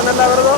மழை நல்லா வருதோ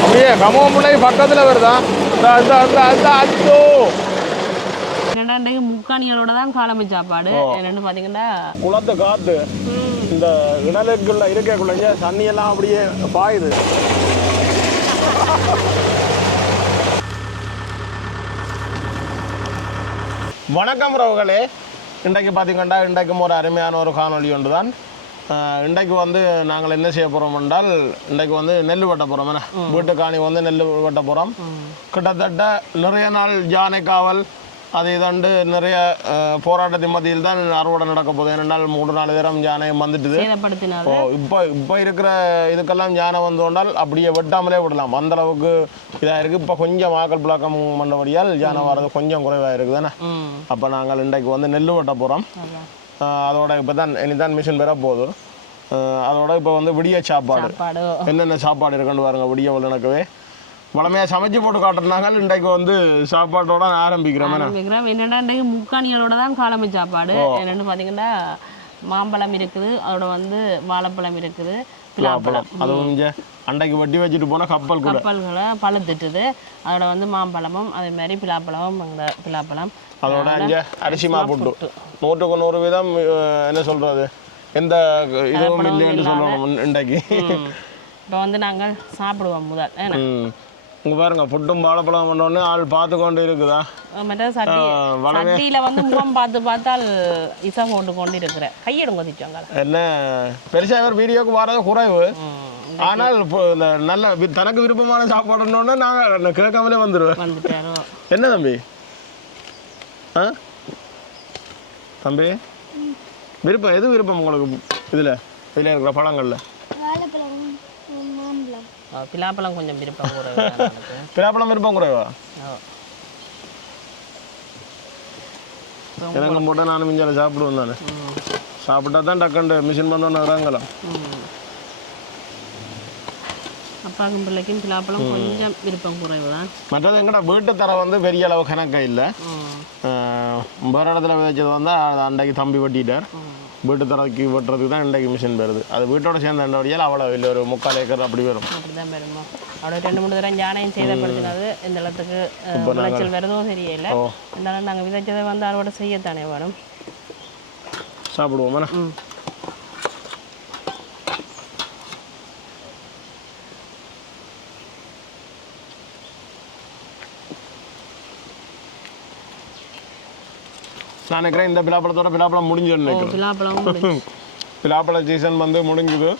அப்படியே கமோமுல்லை பக்கத்தில் வருதா அச்சோ முக்காணிகளோட தான் காலமை சாப்பாடு என்னன்னு பாத்தீங்கன்னா குளத்து காத்து இந்த இணலுக்குள்ள இருக்கக்குள்ள தண்ணி எல்லாம் அப்படியே பாயுது. வணக்கம் ரவுகளே, இன்றைக்கு பார்த்தீங்கன்னா இன்றைக்கும் ஒரு அருமையான ஒரு காணொலி ஒன்று தான். இன்றைக்கு வந்து நாங்கள் என்ன செய்ய போகிறோம் என்றால் இன்றைக்கு வந்து நெல் வெட்ட போகிறோம். என்ன வீட்டு காணி வந்து நெல் வெட்ட போகிறோம். கிட்டத்தட்ட நிறைய நாள் யானை காவல் அது இதாண்டு நிறைய போராட்டத்தின் மத்தியில் தான் அறுவடை நடக்க போகுது. ஏனென்றால் 3-4 தரம் யானை வந்துட்டுது. இப்போ இருக்கிற இதுக்கெல்லாம் யானை வந்து கொண்டால் அப்படியே வெட்டாமலே விடலாம், அந்த அளவுக்கு இதாக இருக்குது. இப்போ கொஞ்சம் ஆக்கள் புழக்கம் பண்ணபடியால் யானை வர்றது கொஞ்சம் குறைவாக இருக்குது தானே. அப்போ நாங்கள் இன்றைக்கு வந்து நெல் வெட்ட போகிறோம். அதோட இப்போ தான் இனிதான் மிஷின் பெற போகுது. அதோட இப்போ வந்து விடிய சாப்பாடு என்னென்ன சாப்பாடு இருக்குன்னு பாருங்க. விடிய வளர்க்கவே வளமையாக சமைச்சு போட்டு காட்டுறாங்க. இன்றைக்கு வந்து சாப்பாட்டோட ஆரம்பிக்கிறோம். என்னென்னா இன்றைக்கு முக்காணிகளோட தான் காலமை சாப்பாடு. என்னென்னு பார்த்தீங்கன்னா மாம்பழம் இருக்குது, அதோட வந்து வாழைப்பழம் இருக்குது, பிலாப்பழம். அதுவும் இங்கே அன்றைக்கு வட்டி வச்சுட்டு போனால் கப்பல்களை பழுத்துட்டுது. அதோட வந்து மாம்பழமும் அதே மாதிரி பிலாப்பழமும் அங்கே பிலாப்பழம். அதோட இங்கே அரிசி மாப்புட்டு 100க்கு 100 வீதம் என்ன சொல்கிறது எந்த இதுவும் இல்லைன்னு சொல்லுவோம் இன்றைக்கு. இப்போ வந்து நாங்கள் சாப்பிடுவோம் முதல். இங்கே பாருங்க, புட்டும் வாழைப்பழம் பண்ணோன்னு ஆள் பார்த்து கொண்டு இருக்குதா. சட்டியில் வந்து முகம் பார்த்தால் இசை கொண்டு கொண்டு இருக்கிற கையெடுங்க திட்டாங்க. என்ன பெருசாக ஒரு வீடியோக்கு வரது குறைவு. ஆனால் இந்த நல்ல தனக்கு விருப்பமான சாப்பாடுன்னொன்னே நாங்கள் கேட்காமலே வந்துடுவேன். என்ன தம்பி தம்பி விருப்பம் எது விருப்பம் உங்களுக்கு இதில் இருக்கிற பழங்களில்? பிலாப்பழம் கொஞ்சம் விருப்பம் குறைவா. பிலாப்பழம் விருப்பம் குறைவா? எனக்கு போட்டால் நானும் மிஞ்சால சாப்பிடுவேன் தானே. சாப்பிட்டா தான் டக்குண்டு மிஷின் பண்ணோன்னு இறங்கலாம். அப்பாக்கும் பிள்ளைக்கும் பிலாப்பழம் கொஞ்சம் விருப்பம் குறைவு தான். மற்றது எங்கடா வீட்டு தர வந்து பெரிய அளவு கணக்காக இல்லை. வேறு இடத்துல வச்சது வந்து அன்றைக்கு தம்பி வெட்டிட்டார். வீட்டு தரக்கு வெட்டுறதுக்கு தான் இன்றைக்கு மிஷின் வருது. அது வீட்டோட சேர்ந்த வழியால் அவ்வளோ இல்லை, ஒரு 3/4 ஏக்கர் அப்படி வரும். அப்படிதான் வருமா? அவ்வளோ 2-3 தரம் யானையும் சேதப்படுத்தினது இந்த இடத்துக்கு விளைச்சல் வருதும் தெரியல. இருந்தாலும் நாங்கள் விதைச்சதை வந்து அறுவடை செய்யத்தானே வேணும். சாப்பிடுவோம். நான் நினைக்கிறேன் இந்த பிலாப்பழத்தோட பிலாப்பழம் முடிஞ்சுன்னு நினைக்கிறேன். பிலாப்பழ சீசன் வந்து முடிஞ்சுது.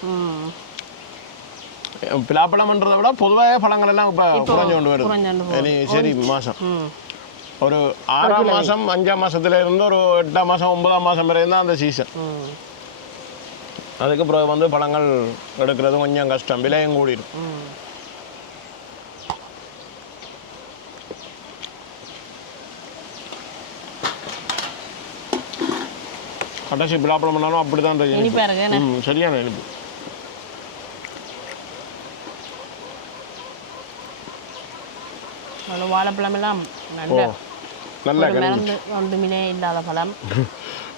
பிலாப்பழம்ன்றதை விட பொதுவாக பழங்கள் எல்லாம் இப்போ குறைஞ்சு கொண்டு வருது. இனி சரி மாதம் ஒரு 6ஆம் மாதம் 5ஆம் மாதத்துல இருந்து ஒரு 8ஆம் மாதம் 9ஆம் மாதம் வரையும் தான் அந்த சீசன். அதுக்கு அப்புறம் வந்து பழங்கள் எடுக்கிறது கொஞ்சம் கஷ்டம், விலையும் கூடிடும். கடைசி பிலாப்பழம் பண்ணாலும் அப்படி தான் சரியான இனிப்பு. வாழைப்பழம் எல்லாம் நல்ல ஒன்றுமே இல்லாத பழம்.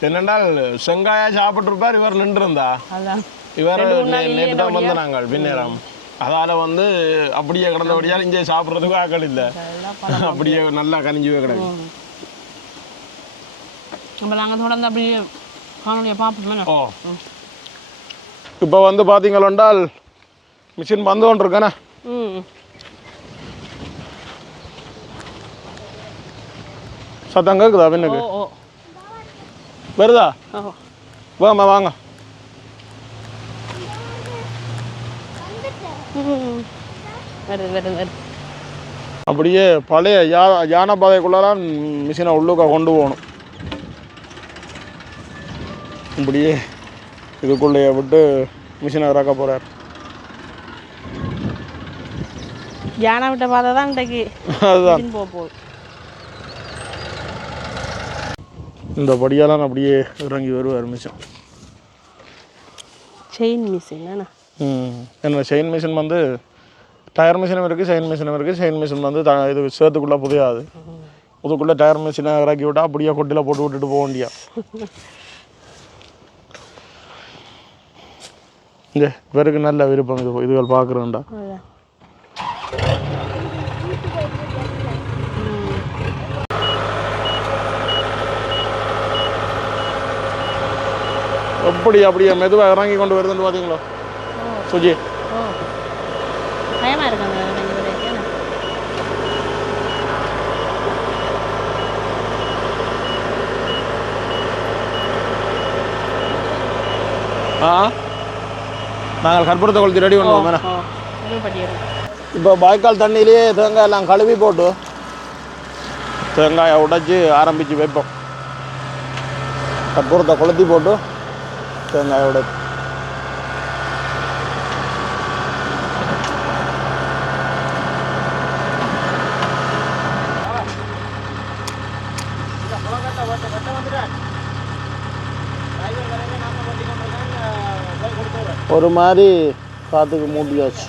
என்னென்றால் செங்காயா சாப்பிட்டுருப்பார் இவர் நின்றுருந்தா. இவர் நேற்று தான் வந்து நாங்கள் பின்னேரம் அதால் வந்து அப்படியே கிடந்தபடியால் இங்கே சாப்பிட்றதுக்கும் ஆக்கள் இல்லை. அப்படியே நல்லா கனிஞ்சுவே கிடக்கு. நம்ம நாங்கள் தொடர்ந்து அப்படியே இப்போ வந்து பார்த்தீங்களென்றால் மிஷின் வந்து கொண்டு இருக்கேண்ணே. சத்தம் கேட்குதா பின்னுக்கு வருதா? வாங்க வாங்க. அப்படியே பழைய யானை பாதைக்குள்ளலாம் மிஷினை உள்ளுக்க கொண்டு போகணும். இப்படியே இதுக்குள்ளேயே விட்டு மிஷினை இறக்க போகிறார். யானை விட்ட பாதை தான் இன்றைக்கு அதுதான் போகுது. இந்த படியெல்லாம் அப்படியே இறங்கி வருவார் மிஷின். செயின் மிஷின் என்ன செயின் மிஷின் வந்து டயர் மிஷினும் இருக்குது, செயின் மிஷினும் இருக்குது. செயின் மிஷின் வந்து இது சேர்த்துக்குள்ளே புதையாது. இதுக்குள்ளே டயர் மிஷினை இறக்கி விட்டால் அப்படியே கொட்டியில் போட்டு விட்டுட்டு போக வேண்டியா. இங்கே இவருக்கு நல்ல விருப்பம் இதுகள் பார்க்குறேன்டா. எப்படி அப்படியே மெதுவாக இறங்கி கொண்டு வருதுன்னு பார்த்தீங்களோ சுஜி? பயமாக இருக்காங்க. நாங்கள் கற்பூரத்தை கொளுத்தி ரெடி பண்ணுவோம் மேடம். இப்போ வாய்க்கால் தண்ணியிலேயே தேங்காய் எல்லாம் கழுவி போட்டு தேங்காயை உடைச்சி ஆரம்பித்து வைப்போம். கற்பூரத்தை கொளுத்தி போட்டு தேங்காயை உடைச்சி ஒரு மாதிரி காற்றுக்கு மூட்டியாச்சு.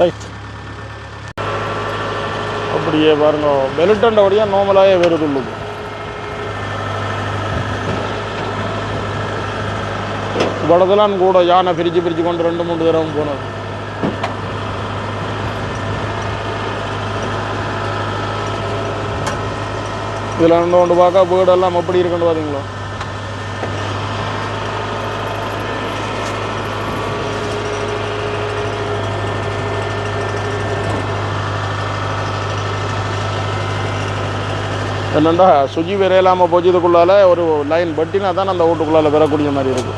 ரைட், அப்படியே பாருங்க பெலுட்டண்டபடியாக நார்மலாகவே வருது உள்ளது. இவ்வளோதெல்லாம் கூட யானை பிரித்து கொண்டு 2-3 தடவை போனது. இதில் கொண்டு பார்க்க வீடெல்லாம் எப்படி இருக்குன்னு பார்த்தீங்களா? என்னென்னா சுஜி விரையில்லாமல் போச்சதுக்குள்ளால ஒரு லைன் பட்டினா தான் அந்த வீட்டுக்குள்ளால வரக்கூடிய மாதிரி இருக்குது.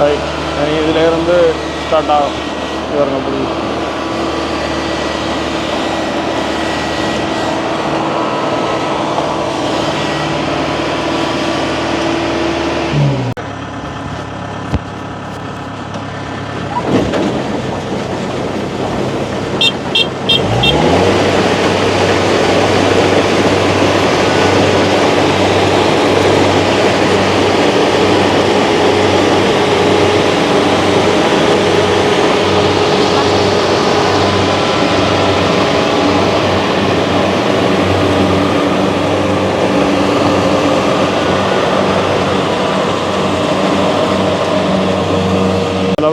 ரைட், இதில் இருந்து ஸ்டார்ட் ஆகும். இவருங்க புரியுது.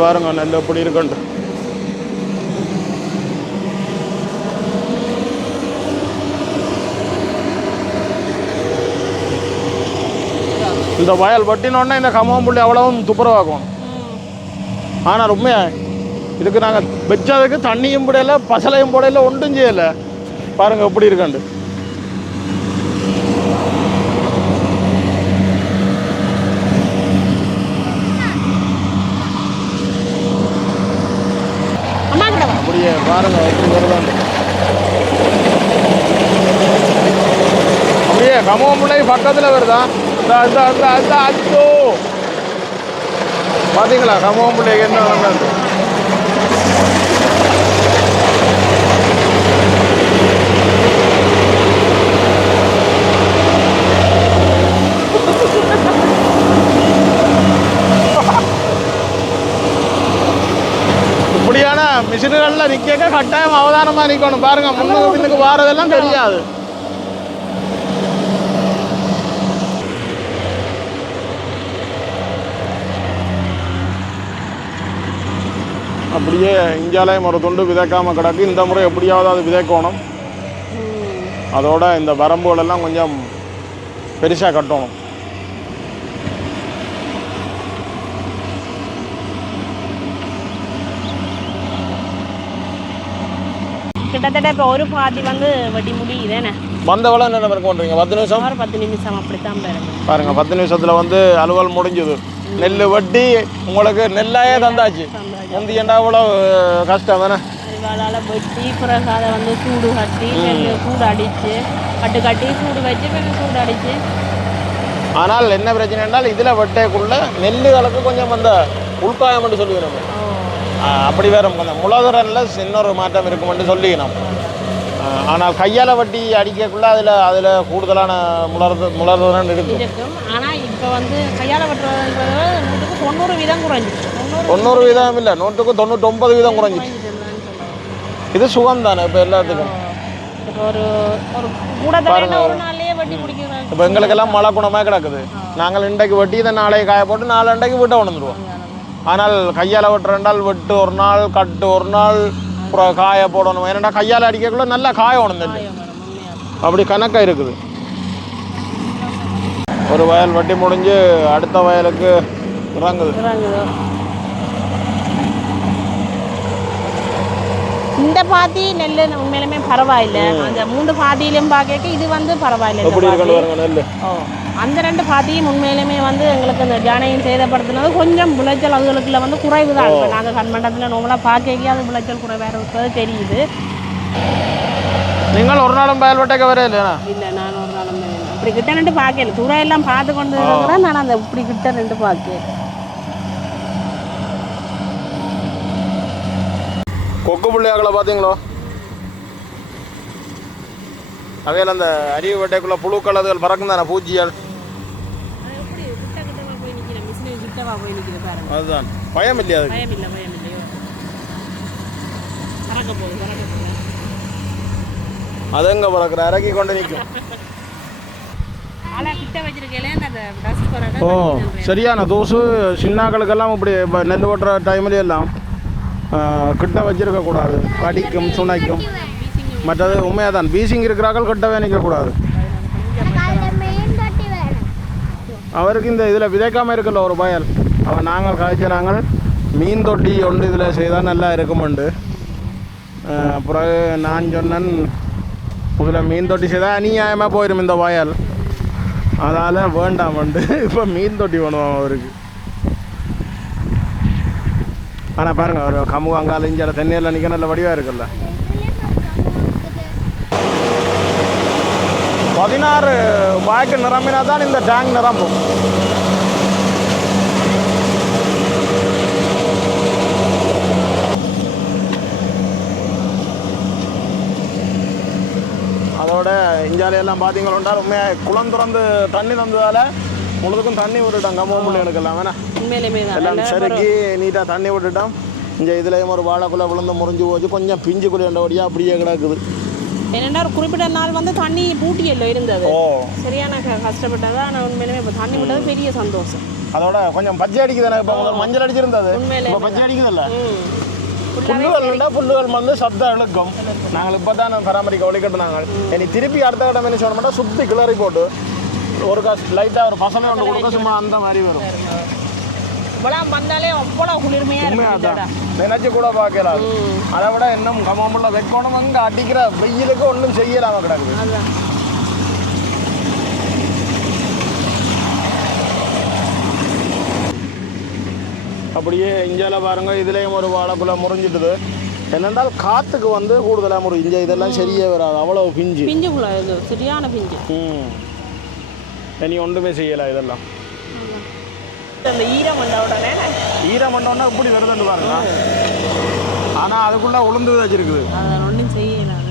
பாருங்க நெல் எப்படி இருக்குண்டு. இந்த வயல் வட்டினோடனே இந்த கம்பம் அவ்வளவும் துப்புரவாக்கும். ஆனால் உண்மையா இதுக்கு நாங்கள் வச்சதுக்கு தண்ணியும் போடையில பசலையும் போடையில ஒன்றும் செய்யலை. பாருங்கள் எப்படி இருக்காண்டு. அப்படியே பாருங்க எப்படி வருதாண்டு. அப்படியே கம்பம் பக்கத்தில் வருதா? அச்சோ பார்த்தீங்களா கம்பம் பிள்ளைக்கு என்ன வந்தது? இப்படியான மிஷின்களில் நிற்க கட்டாயம் அவதானமாக நிற்கணும். பாருங்க முன்னுக்கு பின்னுக்கு வாரதெல்லாம் தெரியாது. அப்படியே இந்தியாலையும் ஒரு துண்டு விதைக்காமல் கிடக்கு. இந்த முறை எப்படியாவது அது விதைக்கணும். அதோட இந்த வரம்புகளெல்லாம் கொஞ்சம் பெருசாக கட்டணும். கிட்டத்தட்ட இப்போ ஒரு பாதி வந்து வெட்டி முடியுதேண்ணே. வந்த எவ்வளோ நேரம் வரைக்கும் பண்ணுறீங்க? 10 நிமிஷம்? ஒரு 10 நிமிஷம் அப்படித்தான் பாருங்க. பாருங்க 10 நிமிஷத்தில் வந்து அலுவல் முடிஞ்சுது. நெல் வெட்டி உங்களுக்கு நெல்லாயே தந்தாச்சு. முந்தி ஏண்டா அவ்வளோ கஷ்டம் தானே? அரிவாளால் வெட்டி பிறகு அதை வந்து சூடு கட்டி சூடு அடித்து கட்டு கட்டி சூடு வச்சு பிறகு சூடு அடித்து. ஆனால் என்ன பிரச்சனை என்றால் இதில் வெட்டைக்குள்ள நெல்லுகளுக்கு கொஞ்சம் அந்த உள்காயம்னு சொல்லிக்கணும். அப்படி வேற கொஞ்சம் முளகுறனில் சின்ன ஒரு மாற்றம் இருக்குமென்று சொல்லிக்கணும். ஆனால் கையால் வட்டி அடிக்கக்குள்ள அதில் கூடுதலான முளர்தான் இருக்கும். ஆனால் இப்போ வந்து கையால் வெட்டுறது 90% குறைஞ்சிச்சு. 90% இல்லை, 99% குறைஞ்சிச்சு. இது சுகம் தானே இப்போ எல்லாத்துக்கும். இப்போ எங்களுக்கெல்லாம் மழை குணமாக கிடக்குது. நாங்கள் இன்றைக்கு வெட்டி இதை நாளைக்கு காய போட்டு நாலண்டைக்கு வீட்டை கொண்டுருவோம். ஆனால் கையால் வெட்டுறண்டால் வெட்டு ஒரு நாள், கட்டு ஒரு நாள், அப்புறம் காய போடணும். ஏன்னா கையால் அடிக்கக்குள்ள நல்லா காயணும் நெல். அப்படி கணக்காக இருக்குது. ஒரு வயல் வெட்டி முடிஞ்சு அடுத்த வயலுக்கு இறங்குது. இந்த பாத்தி நெல் உண்மையிலுமே பரவாயில்லை. அந்த 3 பாத்தியிலும் பார்க்க இது வந்து பரவாயில்லை. அந்த 2 பாத்தியும் உண்மையிலுமே வந்து எங்களுக்கு இந்த ஜானையும் சேதப்படுத்தினது கொஞ்சம் விளைச்சல் அதுகளுக்குள்ள வந்து குறைவு தான். இப்போ நாங்கள் கண்மண்டலத்தில் நோம்பலாக பார்க்க அது விளைச்சல் குறைவாக இருக்கிறது தெரியுது. நீங்கள் ஒரு நாளும் வயல் வெட்டக்க வர இல்லையா? இல்லை, நான் ஒரு நாளும் இப்படி கிட்ட நின்று பார்க்கல. துறை எல்லாம் பார்த்து கொண்டு இருக்கிறேன். நான் அந்த இப்படி கிட்ட நின்று பார்க்க. கொக்கு புள்ளியாக்களை பார்த்தீங்களோ? அவையில் அந்த அரிய வெட்டைக்குள்ள புழுக்கள் அதுகள் பறக்கும் தானே, பூச்சியால். அதுதான் பயம் இல்லையா? அதுக்கு அது எங்க பறக்குற இறக்கி கொண்டு நிற்கும். ஓ, சரியான தூசு. சின்னாக்களுக்கெல்லாம் இப்படி நெல் ஓட்டுற டைம்ல எல்லாம் கிட்ட வச்சிருக்கக்கூடாது. கடிக்கும், சுனைக்கும். மற்றது உண்மையாக தான் பீசிங் இருக்கிறார்கள் கிட்டவே நிற்கக்கூடாது. அவருக்கு இந்த இதில் விதைக்காமல் இருக்கல ஒரு பயல். அவன் நாங்கள் காய்ச்சினாங்கள் மீன் தொட்டி ஒன்று இதில் செய்தால் நல்லா இருக்குமெண்டு. பிறகு நான் சொன்னேன் இதில் மீன் தொட்டி செய்தால் அநியாயமாக போயிடும் இந்த வயல். அதால் வேண்டாமண்டு இப்போ மீன் தொட்டி பண்ணுவான் அவருக்கு. ஆனால் பாருங்கள், ஒரு கம்மு அங்கால இஞ்சால தென்னையில் நிற்க நல்ல வடிவாக இருக்குல்ல. 16 பாய்க்கு நிரம்பினா தான் இந்த டேங்க் நிரம்பும். அதோட இஞ்சாலையெல்லாம் பார்த்தீங்களா உண்மையாக குளம் திறந்து தண்ணி தந்ததால் முழுதுக்கும் தண்ணி விட்டுட்டோம். கம்மம் பிள்ளைகளுக்கு எல்லாம் வேணா எல்லாம் செருக்கி நீட்டாக தண்ணி விட்டுட்டோம். இங்கே இதுலேயும் ஒரு வாழைக்குள்ளே விழுந்து முறிஞ்சு போச்சு. கொஞ்சம் பிஞ்சு குளியண்டபடியாக அப்படியே கிடக்குது. என்னென்னா ஒரு குறிப்பிட்ட நாள் வந்து தண்ணி பூட்டியெல்லாம் இருந்தது. சரியான கஷ்டப்பட்டது. ஆனால் உண்மையிலுமே இப்போ தண்ணி விட்டது பெரிய சந்தோஷம். அதோட கொஞ்சம் பச்சை அடிக்குது. இப்போ மஞ்சள் அடிச்சிருந்தது, இப்போ பச்சை அடிக்குதில்ல. புல்லுகள் வந்து சத்தம் இழுக்கும். நாங்கள் இப்போ தான் பராமரிக்க ஒழிக்கட்டுனாங்க. இனி திருப்பி அடுத்த கட்டம் என்ன சொல்ல மாட்டோம், சுற்றி கிளறி போட்டு ஒரு லைட்டாக ஒரு பசங்க ஒன்று கொடுக்க சும்மா அந்த மாதிரி வரும். வந்தாலே அவ்வளோ குளிர்மையாக நினைச்சு கூட பார்க்கலாம். அதை விட இன்னும் கம்மமுள்ள வைக்கணும். அங்கே அடிக்கிற வெயிலுக்கு ஒன்றும் செய்யலாம கிடக்குது. அப்படியே இஞ்சால பாருங்க, இதுலேயும் ஒரு வாழைக்குள்ள முறிஞ்சிட்டுது. என்னென்றால் காற்றுக்கு வந்து கூடுதலாக முறை இஞ்ச இதெல்லாம் சரியே வராது. அவ்வளோ பிஞ்சு சரியான பிஞ்சு. இனி ஒன்றுமே செய்யலாம். இதெல்லாம் ஈரம் வந்தோடனே இப்படி வருதுன்னு பாருங்க. ஆனால் அதுக்குள்ளே உளுந்து வச்சிருக்குது. ஒன்றும் செய்யலாம்.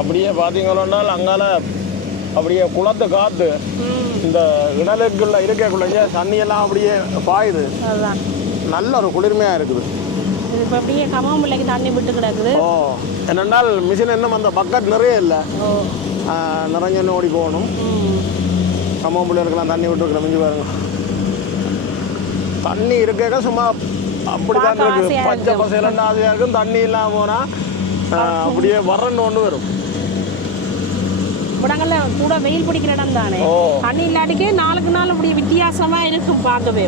அப்படியே பார்த்தீங்கன்னா அங்கால அப்படியே குளத்து காற்று இந்த இணலுக்குள்ள இருக்கக்குள்ள தண்ணியெல்லாம் அப்படியே பாயுது. நல்ல ஒரு குளிர்மையாக இருக்குது. இப்போ அப்படியே கம்மம் பிள்ளைக்கு தண்ணி விட்டு கிடக்குது. என்னென்னால் மிஷின் இன்னும் அந்த பக்கெட் நிறைய இல்லை, நிறைஞ்சன்னு ஓடி போகணும். கம்மம் பிள்ளைகளுக்கெல்லாம் தண்ணி விட்டுருக்குற மிஞ்சி பாருங்க. தண்ணி இருக்க சும்மா அப்படி தான் இருக்குது. பச்சை பசையிலன்னா ஆசையாக இருக்கும். தண்ணி இல்லாமல் போனால் அப்படியே வரன்னு ஒன்று வரும். இப்படங்கள்ல கூட வெயில் பிடிக்கிற இடம் தானே ஓ. தண்ணி இல்லாட்டிக்கே நாளுக்கு நாள் அப்படி வித்தியாசமா இருக்கும் பார்க்கவே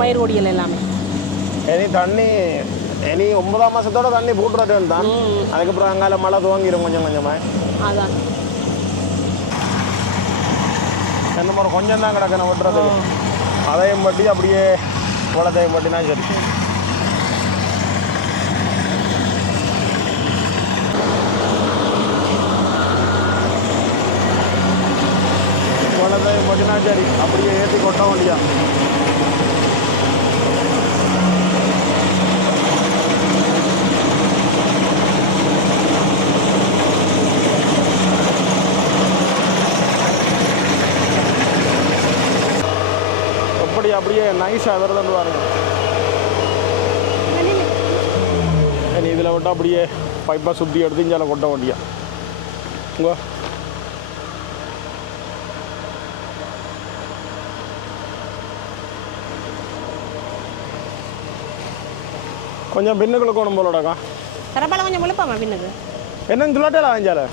பயிர் கொடிகள் எல்லாமே. இனி தண்ணி இனி 9ஆம் மாசத்தோட தண்ணி போட்டுறது தான். அதுக்கப்புறம் அங்கால மழை துவங்கிடும் கொஞ்சம் கொஞ்சமா. அதான் என்ன மாதிரி கொஞ்சம் தான் கிடக்கணும் விட்டுறது. அதையும் பட்டி அப்படியே குளத்தையும் பட்டினா சரி. குளத்தையும் பட்டினா சரி அப்படியே ஏற்றி கொட்ட வேண்டியா. அப்படியே நைஸாக வருதுன்னு பாருங்க. நீ இதில் விட்டு அப்படியே பைப்பாக சுற்றி எடுத்து இஞ்சால கொட்ட வண்டியா. உங்க கொஞ்சம் பின்னுக்குள்ள கோணும் போலடாக்கா. கரப்பால கொஞ்சம் முழுப்பாமா பின்னுக்கு. என்னன்னு சொல்லாட்டேல வாங்கிச்சால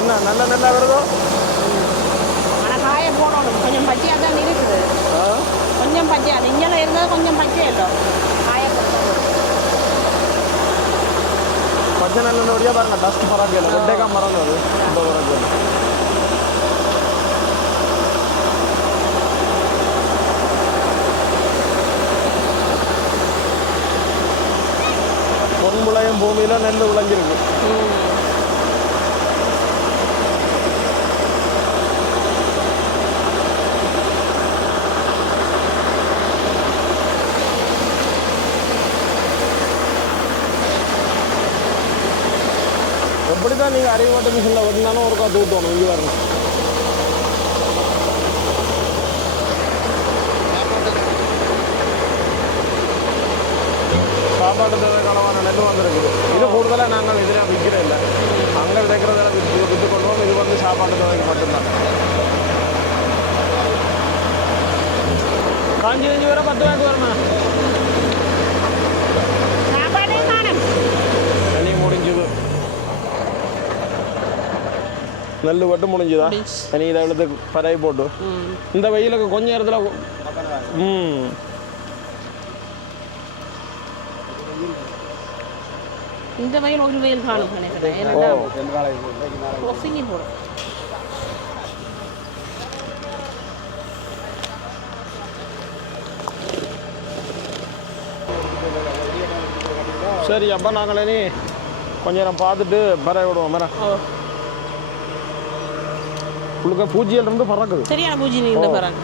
என்ன நல்ல நல்லா வருதோ. காய போடணும் கொஞ்சம் பச்சையாக தான் இருக்குது. கொஞ்சம் பச்சையாக இங்கெல்லாம் இருந்தால் கொஞ்சம் பச்சையല്ലോ காய போடணும். பச்சை நல்ல வழியாக பாருங்க. டஸ்ட் பராக்கியல ஒட்டேக்கா மரம் அது ரொம்ப பராக்கியல. பொன்புளையும் பூமியில் நெல் விளைஞ்சிருக்கு. எப்படி தான் நீங்கள் அரைவாட்டு மிஷினில் வெட்டினாலும் ஒரு காற்று ஊற்றணும். இங்கே வரணும். சாப்பாட்டு தேவைக்கான நெல் வந்துருக்குது. இது கூடுதலாக நாங்கள் இதில் விற்கிற இல்லை. அங்கே விதைக்கிறதெல்லாம் விற்று கொள்வோம். இது வந்து சாப்பாட்டு தேவைக்கு மட்டும்தான். காஞ்சி கஞ்சி வேற 10 ரூபாய்க்கு வரணும். தண்ணி முடிஞ்சுது. நெல் வட்டு முடிஞ்சுதா? நீ இதை எடுத்து பரவி போட்டு இந்த வெயிலுக்கு கொஞ்ச நேரத்தில் இந்த வெயில் ஒரு வெயில் காணும் நினைக்கிறேன். போடும். சரி அப்போ நாங்களே நீ கொஞ்ச நேரம் பார்த்துட்டு பரவி விடுவோம். மேடம் உங்களுக்கு பூஜ்ஜியில் இருந்து பறக்குது. சரியான பூஜ்ஜி நீங்க பறக்கு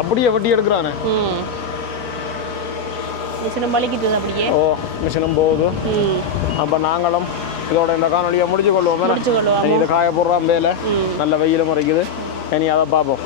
அப்படியே வெட்டி எடுக்கிறானே. மிஷினும் பலிக்கிட்டு அப்படியே. ஓ மிஷினும் போகுது. அப்போ நாங்களும் இதோட இந்த காணொலியை முடிச்சு கொள்வோம். இதை காய போடுறோம். வேலை நல்ல வெயிலும் மறைக்குது. இனி அதை பார்ப்போம்.